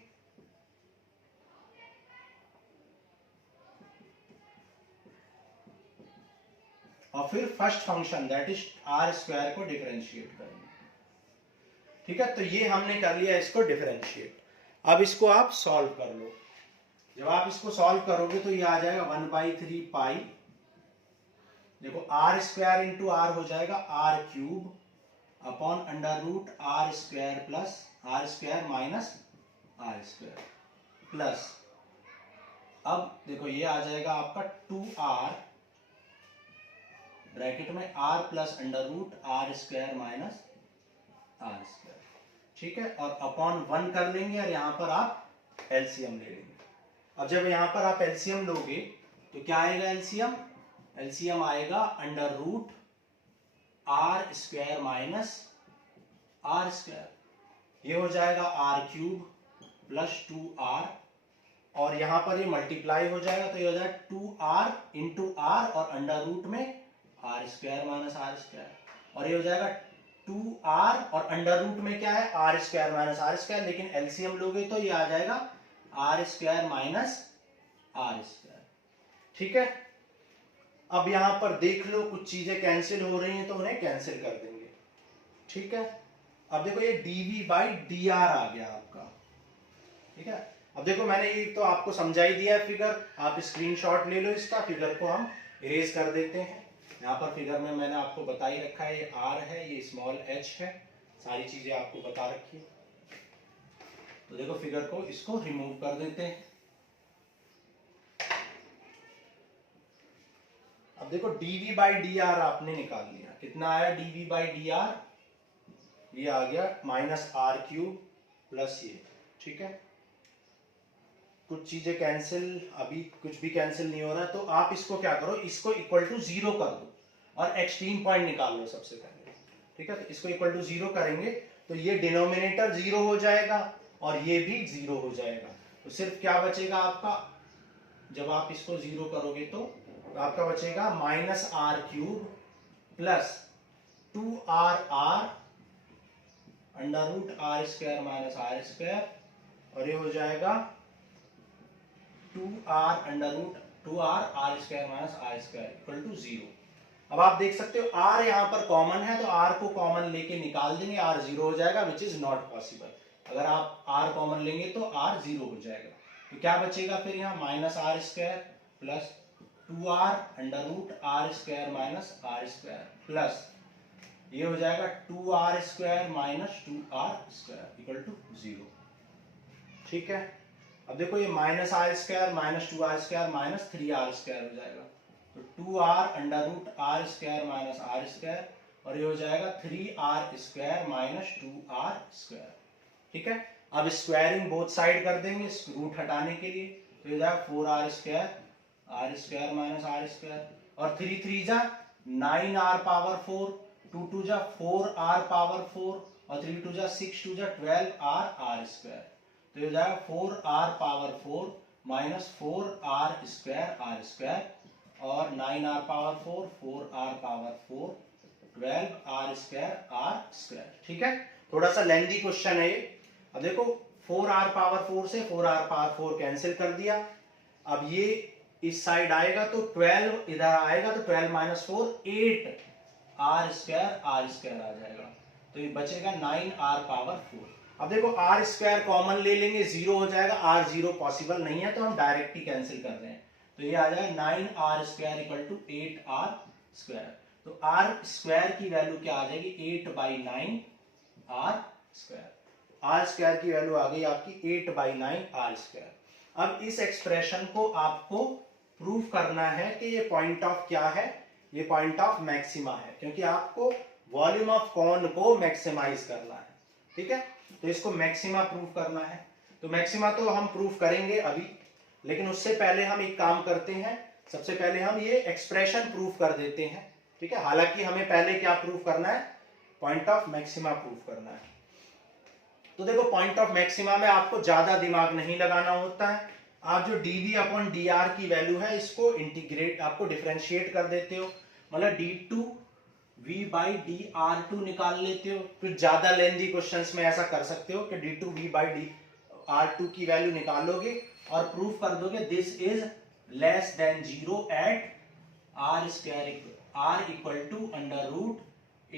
और फिर first function that is R square को डिफरेंशिएट करेंगे, ठीक है। तो ये हमने कर लिया इसको डिफरेंशिएट। अब इसको आप सॉल्व कर लो। जब आप इसको सॉल्व करोगे तो ये आ जाएगा 1/3 पाई, देखो आर स्क्वायर इंटू आर हो जाएगा R cube upon under root R square plus R square minus R square plus, अब देखो ये आ जाएगा आपका 2r ब्रैकेट में r plus under root R square minus R square, ठीक है, और अपॉन 1 कर लेंगे, और यहां पर आप एलसीएम ले लेंगे। अब जब यहां पर आप एलसीएम लोगे तो क्या आएगा, एलसीएम आएगा under root R square minus R square, ये हो जाएगा आर क्यूब प्लस 2r, और यहां पर ये मल्टीप्लाई हो जाएगा, तो ये हो जाएगा 2r इंटू आर और अंडर रूट में R square minus R square, और ये हो जाएगा 2r और अंडर रूट में क्या है, R square minus R square, लेकिन एलसीएम लोगे तो ये आ जाएगा R square minus R square, ठीक है। अब यहां पर देख लो कुछ चीजें कैंसिल हो रही हैं तो उन्हें कैंसिल कर देंगे, ठीक है। अब देखो ये dv बाई डी आर आ गया आपका, ठीक है। अब देखो मैंने ये तो आपको समझा ही दिया है फिगर, आप स्क्रीनशॉट ले लो इसका, फिगर को हम इरेज कर देते हैं। यहाँ पर फिगर में मैंने आपको बता ही रखा है, ये r है, ये स्मॉल h है, सारी चीजें आपको बता रखी है। तो देखो फिगर को इसको रिमूव कर देते हैं। अब देखो dv बाई डी आर आपने निकाल लिया, कितना आया dv बाई डी आर, ये आ गया माइनस आर क्यूब प्लस ये, ठीक है। कुछ चीजें कैंसिल, अभी कुछ भी कैंसिल नहीं हो रहा है, तो आप इसको क्या करो, इसको इक्वल टू 0 कर दो और एक्सट्रीम पॉइंट निकाल लो सबसे पहले, ठीक है। तो इसको इक्वल टू 0 करेंगे तो ये डिनोमिनेटर 0 हो जाएगा और ये भी 0 हो जाएगा। तो सिर्फ क्या बचेगा आपका, जब आप इसको 0 करोगे तो आपका बचेगा minus R cube plus 2r under root R square minus R square, और ये हो जाएगा 2r under root 2r R square minus R square equal to 0। अब आप देख सकते हो r यहाँ पर कॉमन है तो r को कॉमन लेके निकाल देंगे, r 0 हो जाएगा, विच इज नॉट पॉसिबल। अगर आप r कॉमन लेंगे तो r 0 हो जाएगा। तो क्या बचेगा फिर यहाँ, minus R square plus 2r under root R square minus R square plus ये हो जाएगा 2r square minus 2r square equal to 0, ठीक है। अब देखो ये minus R square minus 2r square minus 3r square हो जाएगा, तो 2r under root R square minus R square, और ये हो जाएगा 3r square minus 2r square, ठीक है। अब स्क्वायरिंग बोथ साइड कर देंगे रूट हटाने के लिए, तो ये जाएगा 4r square minus R square, और 3 3 जा 9r पावर 4, 2 2 जा 4r पावर 4, और 3 2 जा 6 2 जा 12r आर स्क्वायर। तो ये जाएगा 4r power 4 minus 4r square R square, और 9r power 4, 4r power 4, 12r square R square, ठीक है। थोड़ा सा लेंथी क्वेश्चन है ये। अब देखो 4r पावर 4 से 4r पावर 4 कैंसिल कर दिया, अब ये इस साइड आएगा तो 12 इधर आएगा तो 12 minus 4 8r square R square आ जाएगा, तो ये बचेगा 9r पावर 4। अब देखो r स्क्वायर कॉमन ले लेंगे, 0 हो जाएगा, r 0 पॉसिबल नहीं है तो हम डायरेक्ट ही कैंसिल कर रहे हैं, तो ये आ जाएगा 9r square equal to 8r square. तो r स्क्वायर की वैल्यू क्या आ जाएगी, 8 by 9 r square, r square की वैल्यू आ गई आपकी 8 बाई 9 r स्क्वायर। अब इस एक्सप्रेशन को आपको प्रूफ करना है कि ये पॉइंट ऑफ क्या है, ये पॉइंट ऑफ मैक्सिमा है, क्योंकि आपको वॉल्यूम ऑफ कॉन को मैक्सिमाइज करना है, ठीक है। तो इसको मैक्सिमा प्रूफ करना है, तो मैक्सिमा तो हम प्रूफ करेंगे अभी, लेकिन उससे पहले हम एक काम करते हैं, सबसे पहले हम ये एक्सप्रेशन प्रूफ कर देते हैं, ठीक है। हालांकि हमें पहले क्या प्रूफ करना है, पॉइंट ऑफ मैक्सिमा प्रूफ करना है। तो देखो पॉइंट ऑफ मैक्सिमा में आपको ज्यादा दिमाग नहीं लगाना होता है, आप जो dv अपॉन dr की वैल्यू है इसको इंटीग्रेट, आपको डिफरेंशिएट कर देते हो, मतलब d2v बाई dr2 निकाल लेते हो। फिर ज्यादा लेंथी क्वेश्चंस में ऐसा कर सकते हो कि d2v बाई dr2 की वैल्यू निकालोगे और प्रूफ कर दोगे this is less than 0 at r square r equal to under root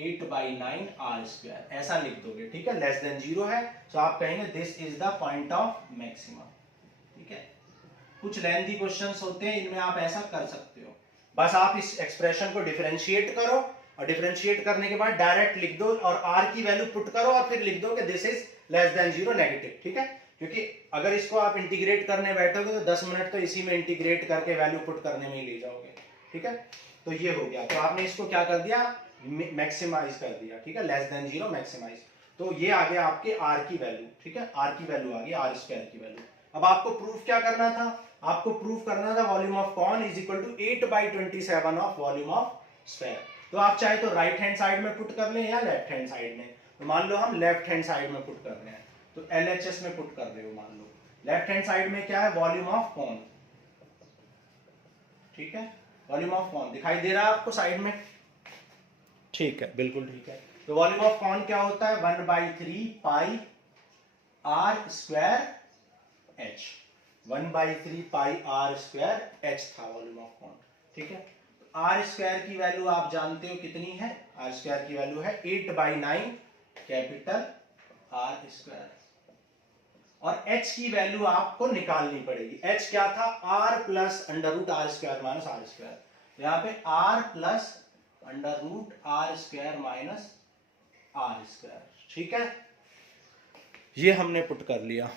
8 by 9 R square, ऐसा लिख दोगे, ठीक है। लेस देन 0 है तो आप कहेंगे this is the point of maxima, ठीक है। कुछ लेंथी क्वेश्चंस होते हैं इनमें आप ऐसा कर सकते हो, बस आप इस एक्सप्रेशन को डिफरेंशिएट करो और डिफरेंशिएट करने के बाद डायरेक्ट लिख दो और r की वैल्यू पुट करो और फिर लिख दो कि this is less than 0 negative, ठीक है। क्योंकि अगर इसको आप इंटीग्रेट करने बैठोगे तो 10 मिनट तो इसी में इंटीग्रेट करके वैल्यू पुट करने में ही ले जाओगे, ठीक है। तो ये हो गया, तो आपने इसको क्या कर दिया, मैक्सिमाइज कर दिया, ठीक है, लेस देन 0 मैक्सिमाइज। तो ये आ गया आपके r की वैल्यू, ठीक है, r की वैल्यू आ गई, r स्क्वायर की वैल्यू। अब आपको प्रूफ क्या करना था, आपको प्रूफ करना था volume of cone is equal to 8 by 27 of volume of sphere. तो आप चाहे तो राइट हैंड साइड में पुट कर लें या लेफ्ट हैंड साइड में, तो मान लो हम लेफ्ट हैंड साइड में पुट कर रहे हैं तो LHS में पुट कर रहे हो, मान लो लेफ्ट हैंड साइड में क्या है, वॉल्यूम ऑफ कॉन, ठीक है, वॉल्यूम ऑफ कॉन दिखाई दे रहा है आपको साइड में, ठीक है, बिल्कुल ठीक है। तो वॉल्यूम ऑफ कॉन क्या होता है, 1/3 pi r square h, 1/3 pi r square h था वॉल्यूम ऑफ कॉन, ठीक है। आर स्क्वायर की वैल्यू आप जानते हो कितनी है, आर स्क्वायर की वैल्यू है 8/9 कैपिटल आर स्क्वायर, और h की वैल्यू आपको निकालनी पड़ेगी। h क्या था, r plus under root R square minus R square, यहाँ पे r plus under root R square minus R square, ठीक है, ये हमने पुट कर लिया।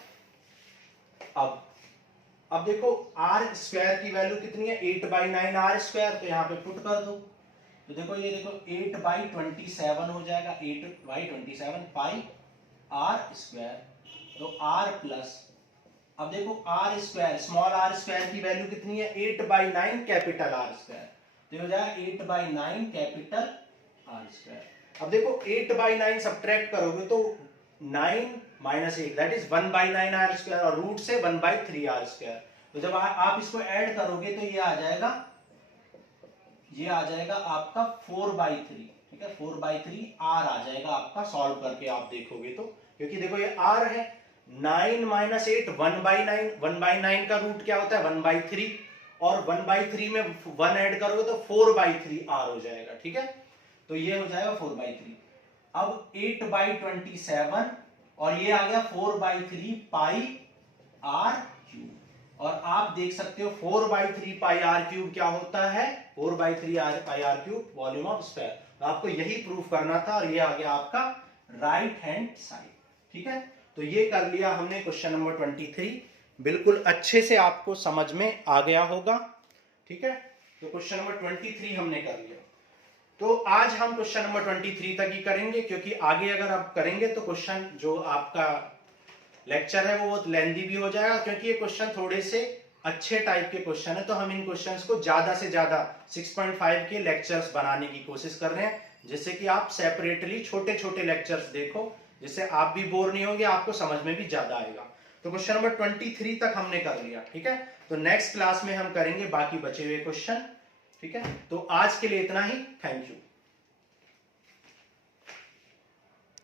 अब देखो आर स्क्वायर की वैल्यू कितनी है, 8/9 आर स्क्वायर, तो यहाँ पे पुट कर दो, तो देखो ये देखो 8/27 हो जाएगा, 8/27 पाई आर स्क्वायर, तो आर प्लस, अब देखो R square small R square की वैल्यू कितनी है, 8/9 कैपिटल आर स्क्वायर, तो हो जाएगा 8/9 कैपिटल आर स्क्वायर। अब देखो 8/9 सब्ट्रैक्ट करोगे तो 9 minus 1 that is 1/9 R square, और रूट से 1/3 आर स्क्वायर, तो जब आप इसको ऐड करोगे तो ये आ जाएगा आपका 4/3, ठीक है, 4/3 आर आ जाएगा आपका, सॉल्व करके आप देखोगे तो, क्योंकि देखो ये आर है, 9 माइनस 8 1/9, 1/9 का रूट क्या होता है 1/3, और 1/3 में 1 ऐड करोगे तो 4/3 आर हो जाएगा, ठीक है, तो ये हो जाएगा 4/3। अब 8/27 और ये आ गया 4/3 पाई आर क्यूब, और आप देख सकते हो 4/3 पाई आर क्यूब क्या होता है, 4/3 pi R cube volume of sphere, तो आपको यही प्रूफ करना था, और ये आ गया आपका राइट हैंड साइड, ठीक है, तो ये कर लिया हमने क्वेश्चन नंबर 23, बिल्कुल अच्छे से आपको समझ में आ गया होगा, ठीक है, तो क्वेश्चन नंबर 23 हमने कर लिया। तो आज हम क्वेश्चन नंबर 23 तक ही करेंगे, क्योंकि आगे अगर आप करेंगे तो क्वेश्चन जो आपका लेक्चर है वो बहुत लेंदी भी हो जाएगा, क्योंकि ये क्वेश्चन थोड़े से अच्छे टाइप के क्वेश्चन है, तो हम इन क्वेश्चंस को ज्यादा से ज्यादा 6.5 के लेक्चर्स बनाने की कोशिश कर रहे हैं, जिससे कि आप सेपरेटली छोटे छोटे लेक्चर्स देखो, जिससे आप भी बोर नहीं होंगे, आपको समझ में भी ज्यादा आएगा। तो क्वेश्चन नंबर 23 तक हमने कर लिया, ठीक है, तो नेक्स्ट क्लास में हम करेंगे बाकी बचे हुए क्वेश्चन, ठीक है, तो आज के लिए इतना ही, थैंक यू।